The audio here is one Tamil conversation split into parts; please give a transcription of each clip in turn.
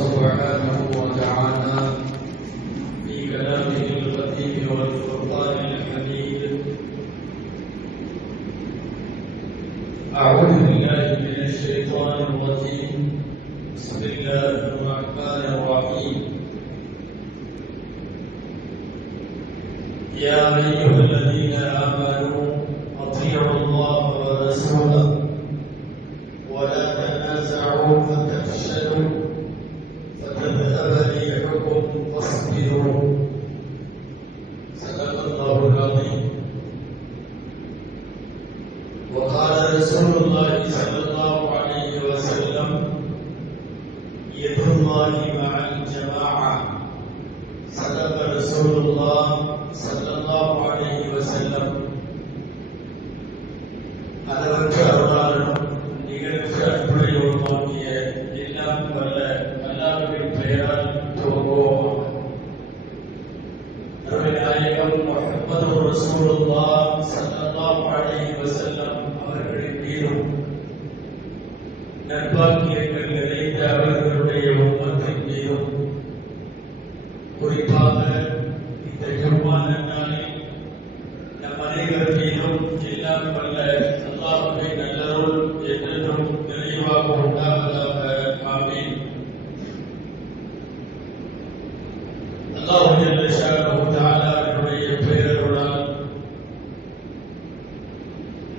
سبحانه وتعالى في كلامه القديم والفرقان أعوذ بالله من الشيطان الرجيم. بسم الله الرحمن الرحيم. يا أيها الذين آمنوا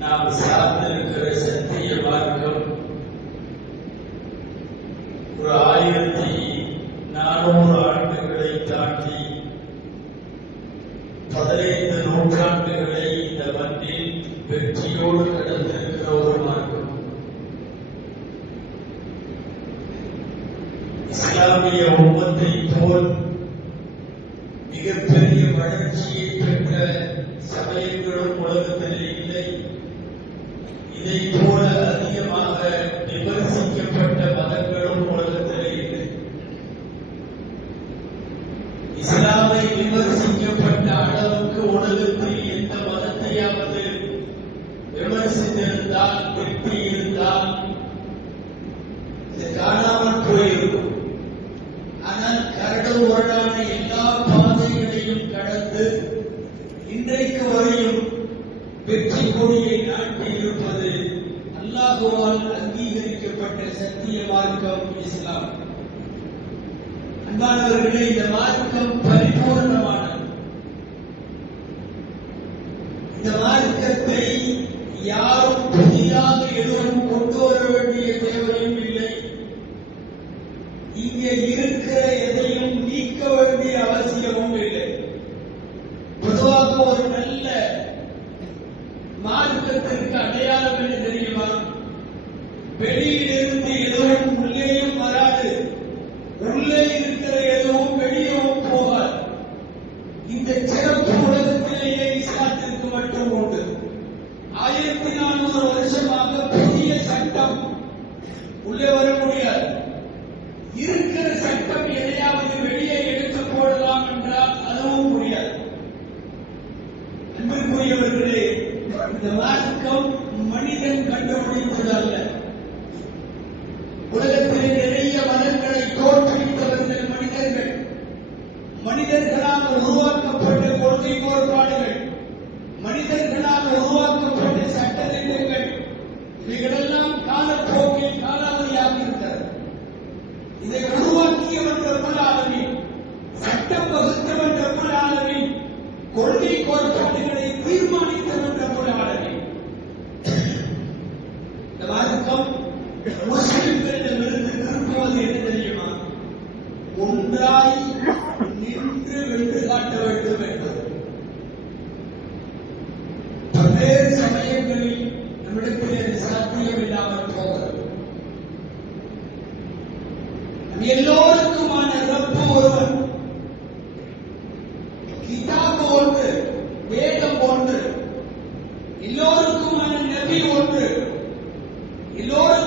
நாம் சார்ந்திருக்கிற சத்திய மார்க்கம் ஒரு ஆயிரத்தி நானூறு ஆண்டுகளை தாண்டி பதினைந்து நூற்றாண்டுகளை இந்த மண்ணில் வெற்றியோடு கடந்திருக்கிற ஒரு மார்க்கம். இஸ்லாமிய உம்மத்தை போல் மிகப்பெரிய வளர்ச்சியை பெற்ற சமயங்களும் உலகத்திலே இல்லை இதை போல அதிகமாக விமர்சிக்கப்பட்ட மதங்களும் உலகத்தில் இல்லை இஸ்லாமை விமர்சிக்கப்பட்ட அளவுக்கு உலகத்தில் எந்த மதத்தையாவது விமர்சித்திருந்தால் திருப்தி இருந்தால் இது காணாமல் போயிருக்கும் ஆனால் கரடு எல்லா பாதைகளையும் கடந்து இன்றைக்கு வரையும் வெற்றி கொடியை நாட்டியிருப்பது அல்லாஹுவால் அங்கீகரிக்கப்பட்ட சத்திய மார்க்கம் இஸ்லாம். அன்பானவர்களே இந்த மார்க்கம் பரிபூர்ணமானது. இந்த மார்க்கத்தை யாரும் புதிதாக எதுவும் கொண்டு வர வேண்டிய தேவையும் இல்லை. இங்கே இருக்கிற எதையும் நீக்க வேண்டிய அவசியமும் இல்லை. பொதுவாக ஒரு நல்ல மார்க்கத்திற்கு அடையாளம் என்ன தெரியுமா? வெளியிலிருந்து எதுவும் உள்ளேயும் வராது உள்ளே இருக்கிற எதுவும் வெளியவும் போகாது இந்த சிறப்பு உலகத்திலேயே இஸ்லாத்திற்கு மட்டும் உண்டு ஆயிரத்தி நானூறு வருஷமாக புதிய சட்டம் உள்ளே வர முடியாது இருக்கிற சட்டம் எதையாவது வெளியே எடுத்து போடலாம் என்றால் அதுவும் முடியாது அன்பிற்குரியவர்களே இந்த மார்க்கம் மனிதன் கண்டுபிடித்தது அல்ல உலகத்திலே நிறைய மதங்களை தோற்றுவித்தவர்கள் மனிதர்கள். மனிதர்களாக உருவாக்கப்பட்ட கொள்கை கோட்பாடுகள் மனிதர்களாக உருவாக்கப்பட்ட சட்டத்திட்டங்கள் இவைகளெல்லாம் காலப்போக்கில் காலாவதியாக இருக்கிறது இதை உருவாக்கியவன் ரப்பல் ஆலமீன் சட்டம் வகுத்தவன் ரப்பல் ஆலமீன் கொள்கை கோட்பாடுகளை தீர்மானிக்க ரப்பல் ஆலமீன் இந்த மார்க்கம் முஸ்லிம்களிடமிருந்து திரும்புவது என்ன தெரியுமா ஒன்றாய் நின்று வென்று காட்ட வேண்டும் என்பது பல்வேறு சமயங்களில் நம்மிடத்தில் அது சாத்தியம் இல்லாமல் போகிறது நம் எல்லோருக்குமான ரப்பு ஒருவன் கிதாப் ஒன்று வேதம் ஒன்று எல்லோருக்குமான நபி ஒன்று. எல்லோரும்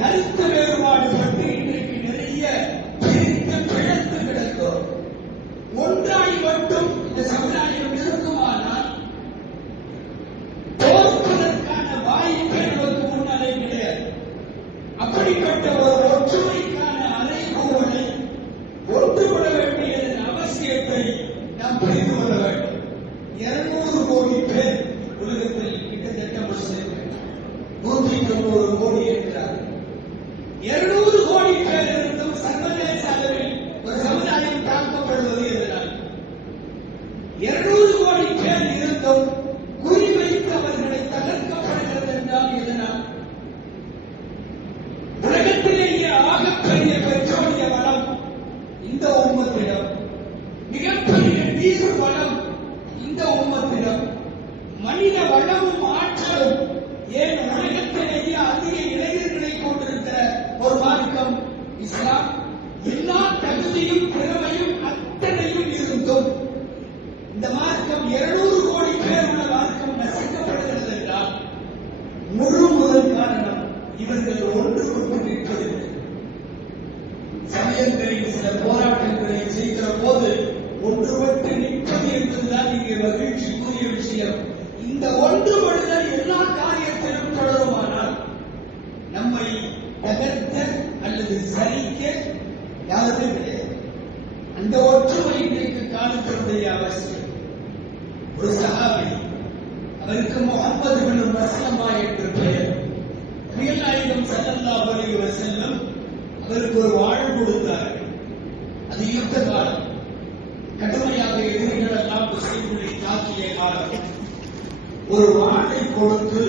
கருத்து வேறுபாடு பட்டு இன்றைக்கு நிறைய பிரித்து பிழைத்து கிடக்கிறோம் ஒன்றாய் மட்டும் இந்த சமுதாயம் இருக்குமானால் போர்ப்பதற்கான வாய்ப்பே நமக்கு முன்னாலே கிடையாது. அப்படிப்பட்ட ஒரு ஒற்றுமைக்கான அலைகூவலை ஒன்றுபட வேண்டியதன் அவசியத்தை நாம் புரிந்து கொள்ள வேண்டும். இருநூறு கோடி பேர் உலகத்தில் கிட்டத்தட்ட முஸ்லிம் நூற்றி தொண்ணூறு கோடி ಎರಡೂರು ಕೋಟಿ ರೂಪಾಯಿ ಒಂದು ಸಮುದಾಯ ಪ್ರಾರಂಭ இஸ்லாம் எல்லா தகுதியும் திறமையும் அத்தனையும் இருந்தும் இந்த மார்க்கம் இருநூறு கோடி பேர் உள்ள மார்க்கம் நசிக்கப்படுகிறது என்றால் முழு முதல் காரணம் இவர்கள் ஒன்று கொண்டு நிற்பதில்லை. சமயங்களில் சில போராட்டங்களை செய்கிற போது ஒன்றுபட்டு நிற்பது என்பதுதான் இங்கே மகிழ்ச்சிக்குரிய விஷயம். இந்த ஒன்றுபடுதல் எல்லா காரியத்திலும் தொடருமானால் நம்மை தகர்த்து அல்லது சரிக்க யாருமே கிடையாது. அந்த ஒற்றுமை இன்றைக்கு காலத்தினுடைய அவசியம். ஒரு சகாபி அவருக்கு முகமது பின் வசலமா என்று பெயர். நபிகள் நாயகம் ஸல்லல்லாஹு அலைஹி வஸல்லம் அவருக்கு ஒரு வாழ் கொடுத்தார்கள். அது யுத்த காலம். கடுமையாக எதிரிகள் எல்லாம் முஸ்லிம்களை தாக்கிய காலம். ஒரு வாழை கொடுத்து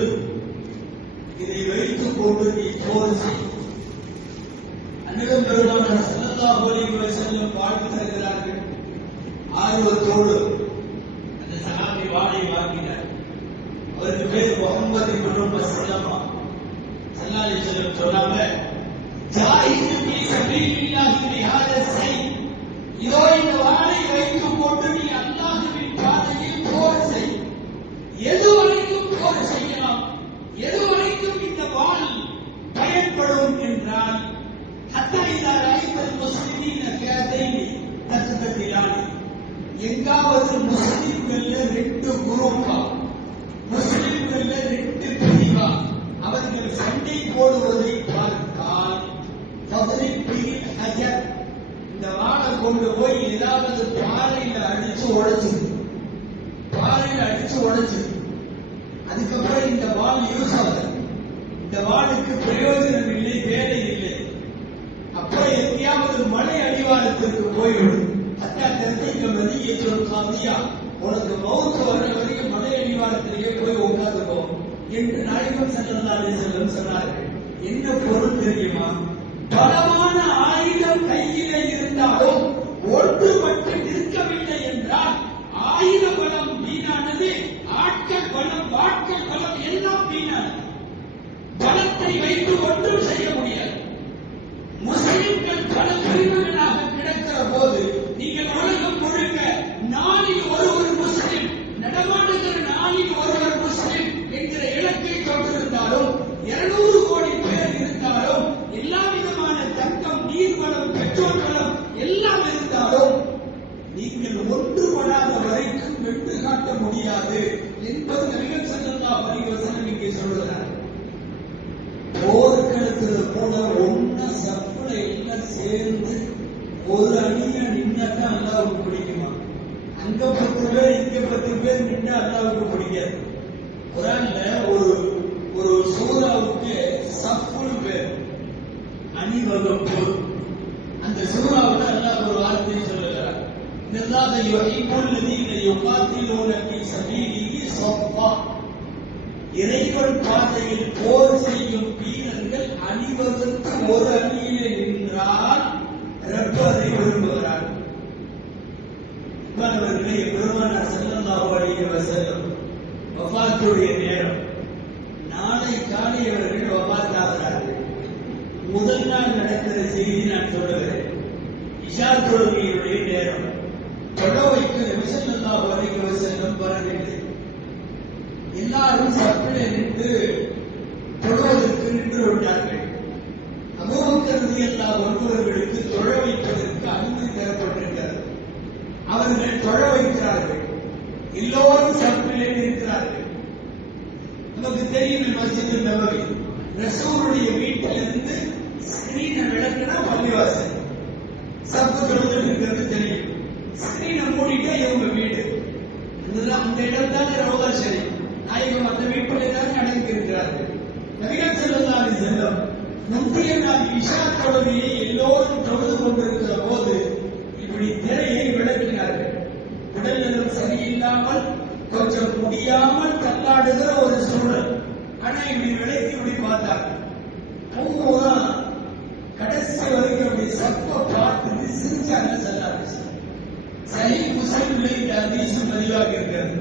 இதை வைத்துக் கொண்டு நீ போர் செய் அன்னிடம் பெருமானார் ஸல்லல்லாஹு அலைஹி வஸல்லம் வாழ்த்து தருகிறார்கள். ஆர்வத்தோடு அந்த சஹாபி வாழை வாங்கினார். அவருக்கு பேர் முகமது இப்னு மஸ்லமா ஸல்லல்லாஹு அலைஹி வஸல்லம் சொன்னாங்க ஜாஹிது சபீலில்லாஹி பிஹாத இதோ இந்த வாளை வைத்து போட்டு நீ அல்லாஹ்வின் பாதையில் போர் செய். எது வரைக்கும் போர் செய்யலாம்? எது வரைக்கும் இந்த வாள் பயன்படும்? என்றால் ஹத்தா இதா ராய்த்தல் முஸ்லிமீன கேதைனி தசதத்திலானி எங்காவது முஸ்லிம்கள்ல ரெண்டு குரூப்பா முஸ்லிம்கள்ல ரெண்டு பிரிவா அவர்கள் சண்டை போடுவதை பார்த்தால் இந்த வாழை கொண்டு போய் ஏதாவது பாறையில அடிச்சு உடைச்சு பாறையில அடிச்சு உடைச்சு அதுக்கப்புறம் இந்த வாள் யூஸ் ஆகுது இந்த வாளுக்கு பிரயோஜனம் இல்லை வேலை மலை அடிவாரத்திற்கு போய்விடும் அத்தா தெரிஞ்சுக்க மதியத்தோடு காந்தியா உனக்கு மவுத்து வர்ற வரைக்கும் மலை அடிவாரத்திலேயே போய் உட்காந்துக்கோ என்று நாயகம் செல்லல்லாலே செல்லும் சொன்னார்கள். என்ன பொருள் தெரியுமா? பலமான ஆயுதம் கையில இருந்தாலும் ஒன்றுபட்டு நிற்கவில்லை என்றால் ஆயுத பலம் வீணானது ஆட்கள் பலம் வாட்கள் பலம் எல்லாம் வீணானது. பலத்தை வைத்து ஒன்றும் செய்ய முடியாது. முஸ்லிம்கள் பலம் பிரிவுகளாக கிடக்கிற போது நீங்கள் உலகம் முழுக்க நாளில் ஒரு ஒரு முஸ்லிம் நடமாடுகிற நாளில் ஒருவர் முஸ்லிம் என்கிற இலக்கை கொண்டிருந்தாலும் இருநூறு கோடி பேர் இருந்தாலும் எல்லா விதமான தங்கம் நீர்வளம் பெட்ரோல் வளம் எல்லாம் இருந்தாலும் நீங்கள் ஒன்றுபடாத வரைக்கும் வென்று காட்ட முடியாது என்பது நபிகள் ஸல்லல்லாஹு அலைஹி வஸல்லம் இங்கே சொல்கிறார் போர்க்களத்துல கூட ஒன்னா சப்புல எல்லாம் சேர்ந்து ஒரு அணியா நின்னாதான் அல்லாவுக்கு பிடிக்குமா? அங்க பத்து பேர் இங்க பத்து பேர் நின்று அல்லாவுக்கு பிடிக்காது. குரான்ல ஒரு ஒரு சூறாவுக்கு சப்புன்னு பேர். அணிவகுப்பு. அந்த சூறாவுல அல்லாஹ் ஒரு வார்த்தையை சொல்லுகிறார். இல்லாத யுஹிப்புல் லதீன யுகாத்திலூன ஃபீ சபீலிஹி ஸஃபா இறைவன் பாதையில் போர் செய்யும் வீரர்கள் அணிவகுத்து ஒரு அணியிலே என்றால் ரப்பு விரும்புகிறார். அவர்களை பெருமானார் ஸல்லல்லாஹு அலைஹி வஸல்லம் வஃபாத்துடைய நேரம். நாளை காலை அவர்கள் வஃபாத் ஆகிறார்கள் முதல் நாள் நடக்கிற செய்தி நான் சொல்லுகிறேன். இஷா தொழுகையுடைய நேரம். தொட வைக்க நபிசல்லாஹு அலைஹி வஸல்லம் வரவில்லை. எல்லாரும் சப்பிலே நின்று தொழுவதற்கு நின்று விட்டார்கள் அபூபக்கர் ஒருவர்களுக்கு தொழ வைப்பதற்கு அனுமதி தரப்பட்டிருக்கிறது அவர்கள் தொழ வைக்கிறார்கள். எல்லோரும் சப்பிலே இருக்கிறார்கள் நமக்கு தெரியும் மஸ்ஜித் நபவி ரசூருடைய வீட்டிலிருந்து ஸ்கிரீனை விளக்குனா பள்ளிவாசல் சப்பு தொழுது இருக்கிறது தெரியும் ஸ்கிரீனை மூடிட்டா இவங்க வீடு இதுதான் அந்த இடம் தானே ரோதா சரி நாயகம் அந்த வீட்டிலே தான் அடங்கி இருக்கிறார்கள் நபிகள் செல்லல்லாது செல்லும் முந்தைய நாள் இஷா தொழுகையை எல்லோரும் தொழுது கொண்டிருக்கிற இல்லாமல் கொஞ்சம் முடியாமல் தள்ளாடுகிற ஒரு சூழல். ஆனா இப்படி விலைக்கு இப்படி பார்த்தாங்க. போகும்போதுதான் கடைசி வரைக்கும் அப்படி சப்ப பார்த்துட்டு சிரிச்சாங்க செல்லாது சரி முஸ்லிம்ல இந்த அதிசம் பதிவாக இருக்கிறது.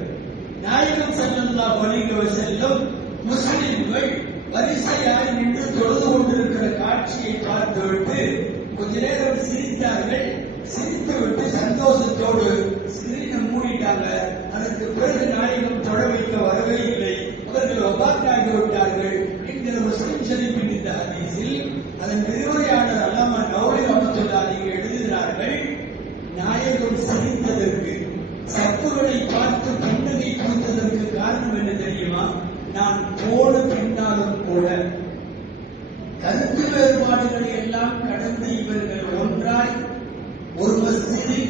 நாயகம் ஸல்லல்லாஹு அலைஹி வஸல்லம் முஸ்லிம்கள் வரிசையாய் நின்று தொழுது கொண்டிருக்கிற காட்சியை பார்த்துவிட்டு கொஞ்ச நேரம் சிரித்தார்கள். சிரித்துவிட்டு சந்தோஷத்தோடு ஸ்கிரீனை மூடிட்டாங்க அதற்கு பிறகு நாயகம் தொட வைக்க வரவே இல்லை. அவர்கள் ஒபாத்தாகி விட்டார்கள். என்கிற முஸ்லிம் ஷரீஃபின் இந்த ஹதீஸில் அதன் விரிவுரையாளர் அல்லாமா நௌரி ரஹ்மத்துல்லாஹி எழுதுகிறார்கள் நாயகம் சிரித்ததற்கு சத்துருவை பார்த்து புன்னகை கொடுத்ததற்கு காரணம் என்ன தெரியுமா? நான் போன பின்னாலும் கூட. கருத்து வேறுபாடுகளை எல்லாம் கடந்து இவர்கள் ஒன்றாய் ஒரு மசிதில்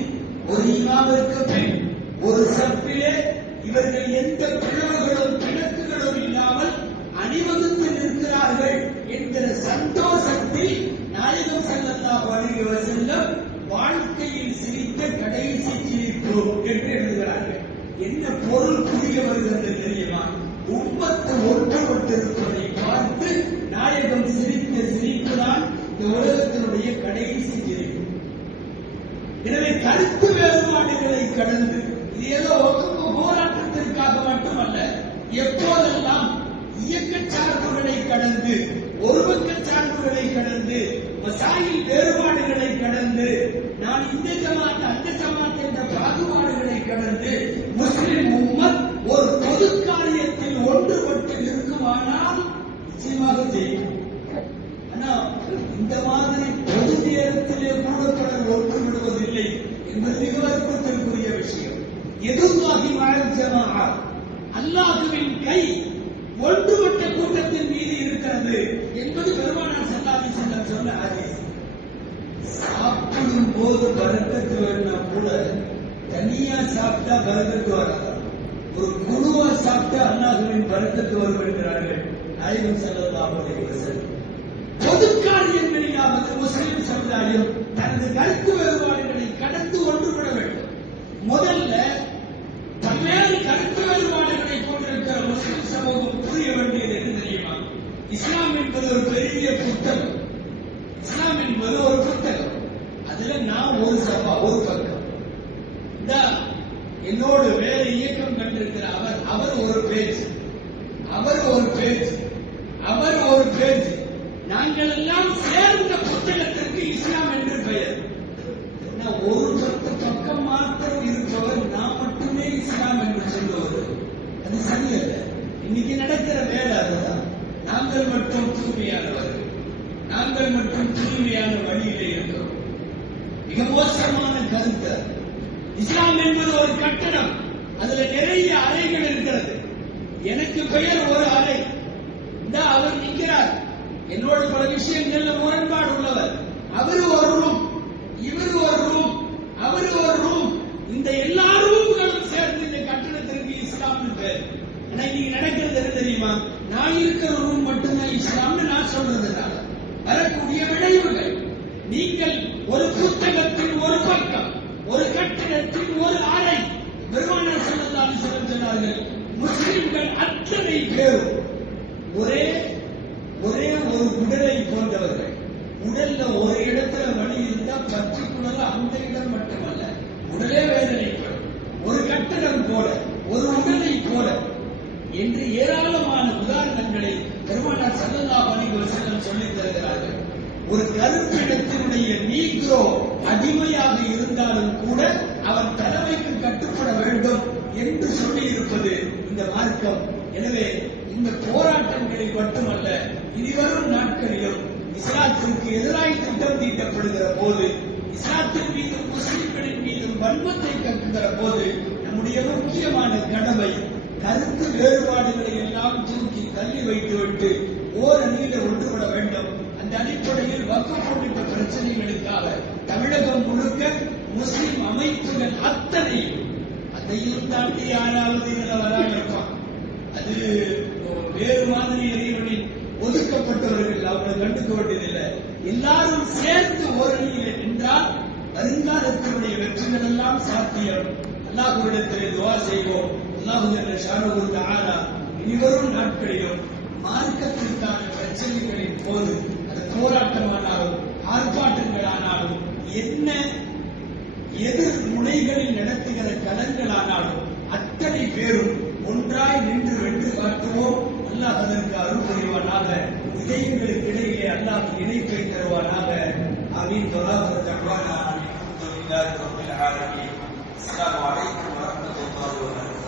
ஒரு சப்பிலே இவர்கள் எந்த பிளவுகளும் பிணக்குகளும் இல்லாமல் அணிவகுத்து நிற்கிறார்கள் என்கிற சந்தோஷத்தில் நாயகம் ஸல்லல்லாஹு அலைஹி செல்லும் வாழ்க்கையில் சிரித்த கடைசி சிரிப்பு என்று எழுதுகிறார்கள். என்ன பொருள் புரிய வருகிறது தெரியுமா? உம்மத்து ஒன்றுபட்டிருப்பதை பார்த்து நாயகம் சிரித்த சிரிப்பு தான் இந்த உலகத்தினுடைய கடைசி சிரிப்பு. எனவே கருத்து வேறுபாடு ஏதோ ஒதுக்கு போராட்டத்திற்காக மட்டுமல்ல எப்போதெல்லாம் இயக்க சார்புகளை கடந்து ஒருமக்க சார்புகளை கடந்து மசாயில் வேறுபாடுகளை கடந்து நான் இந்த ஜமாத் அந்த ஜமாத் என்ற பாகுபாடுகளை கடந்து முஸ்லிம் உம்மத் ஒரு பொது காரியத்தில் ஒன்றுபட்டு இருக்குமானால் நிச்சயமாக ஜெயிக்கும். ஆனா இந்த மாதிரி பொது நேரத்திலே கூட தொடர் ஒன்று விடுவதில்லை என்பது மிக வருத்தத்திற்குரிய எதிர்வாகி எதுவாகி வாழ்ந்தமாக அல்லாஹுவின் கை ஒன்றுபட்ட கூட்டத்தின் மீது இருக்கிறது என்பது பெருமானார் செல்லாதி செல்லம் சொன்ன ஆதேசம் சாப்பிடும் போது பறக்கத்து வேணா கூட தனியா சாப்பிட்டா பறக்கத்து வராது. ஒரு குழுவா சாப்பிட்டா அல்லாஹுவின் பறக்கத்து வரும் என்கிறார்கள் நாயகம் ஸல்லல்லாஹு அலைஹி வஸல்லம். முஸ்லிம் சமுதாயம் தனது கருத்து வேறுபாடுகளை கடந்து ஒன்றுபட வேண்டும். முதல்ல பல்வேறு கருத்து வேறுபாடுகளை கொண்டிருக்கிற முஸ்லிம் சமூகம் புரிய வேண்டியது என்ன தெரியுமா? இஸ்லாம் என்பது ஒரு பெரிய புத்தகம். இஸ்லாம் என்பது ஒரு புத்தகம். அதுல நான் ஒரு சபா ஒரு பக்கம். என்னோடு வேற இயக்கம் கண்டிருக்கிற அவர் அவர் ஒரு பேஜ் அவர் ஒரு பேஜ் அவர் ஒரு பேஜ் நாங்கள் எல்லாம் சேர்ந்த புத்தகத்திற்கு இஸ்லாம் என்று பெயர். ஒரு பத்து பக்கம் மாத்திரம் இருப்பவர் நான் மட்டுமே இஸ்லாம் என்று சொல்லுவது. அது சரியல்ல. இன்னைக்கு நடக்கிற வேலை அதுதான். நாங்கள் மட்டும் தூய்மையானவர்கள் நாங்கள் மட்டும் தூய்மையான வழியிலே இருக்கிறோம் மிக மோசமான கருத்து இஸ்லாம் என்பது ஒரு கட்டடம். அதுல நிறைய அறைகள் இருக்கிறது. எனக்கு பெயர் ஒரு அறை. இந்த அவர் நிற்கிறார். என்னோட பல விஷயங்கள்ல முரண்பாடு உள்ளவர். அவரு ஒரு ரூம் இவரு ஒரு ரூம் அவரு ஒரு ரூம் இந்த எல்லா ரூம்களும் சேர்ந்து இந்த கட்டணத்திற்கு இஸ்லாம்னு பேர். ஆனா இன்னைக்கு நடக்கிறது என்ன தெரியுமா? நான் இருக்கிற ரூம் மட்டும்தான் இஸ்லாம்னு நான் சொல்றதுனால. வரக்கூடிய விளைவுகள். நீங்கள் ஒரு புத்தகத்தின் ஒரு பக்கம் ஒரு கட்டிடத்தின் ஒரு அறை பெருமானார் சொல்லலாம் அலைஹி சொன்னார்கள் முஸ்லிம்கள் அத்தனை பேர் ஒரே ஒரே ஒரு உடலை போன்றவர்கள். உடல்ல ஒரு இடத்துல வழி இருந்தா பர்டிகுலரா அந்த இடம் மட்டுமல்ல உடலே வேதனைப்படும் ஒரு கட்டடம் போல ஒரு உடலை போல என்று ஏராளமான உதாரணங்களை பெருமானார் சல்லல்லா அலைஹி செல்லம் சொல்லித் தருகிறார்கள். ஒரு கருப்பிடத்தினுடைய நீக்ரோ அடிமையாக இருந்தாலும் கூட அவன் தலைமைக்கு கட்டுப்பட வேண்டும் என்று சொல்லி இருப்பது இந்த மார்க்கம். எனவே இந்த போராட்டங்களில் மட்டுமல்ல இனிவரும் நாட்களிலும் இஸ்லாத்திற்கு எதிராய் திட்டம் தீட்டப்படுகிற போது இஸ்லாத்தின் மீதும் முஸ்லிம்களின் மீதும் வன்மத்தை கட்டுகிற போது நம்முடைய முக்கியமான கடமை கருத்து வேறுபாடுகளை எல்லாம் தூக்கி தள்ளி வைத்துவிட்டு ஓரணியில ஒன்றுபட வேண்டும். அந்த அடிப்படையில் வக்கம் உள்ளிட்ட பிரச்சனைகளுக்காக தமிழகம் முழுக்க முஸ்லிம் அமைப்புகள் அத்தனை அதையும் தாண்டி யாராவது இதுல வராம அது வேறு மாதிரி இறைவனின் ஒதுக்கப்பட்டவர்கள் அவங்களை கண்டுக்க வேண்டியதில்லை. எல்லாரும் சேர்ந்து ஓரணியில் என்றால் வருங்காலத்தினுடைய வெற்றிகள் எல்லாம் சாத்தியம். அல்லாஹ்விடத்திலே துவா செய்வோம். அல்லாஹு ஜல்ல இனிவரும் நாட்களிலும் மார்க்கத்திற்கான பிரச்சனைகளின் போது அது போராட்டமானாலும் ஆர்ப்பாட்டங்களானாலும் என்ன எதிர் முனைகளில் நடத்துகிற கலங்களானாலும் அத்தனை பேரும் ஒன்றாய் நின்று வென்று காட்டுவோம் அல்லாஹ் அதற்கு அருள் புரிவானாக. இதயங்களுக்கு இடையிலே அல்லாஹ் இணைப்பை தருவானாக. அமீன் தொலாபுர தருவானா ورحمه الله وبركاته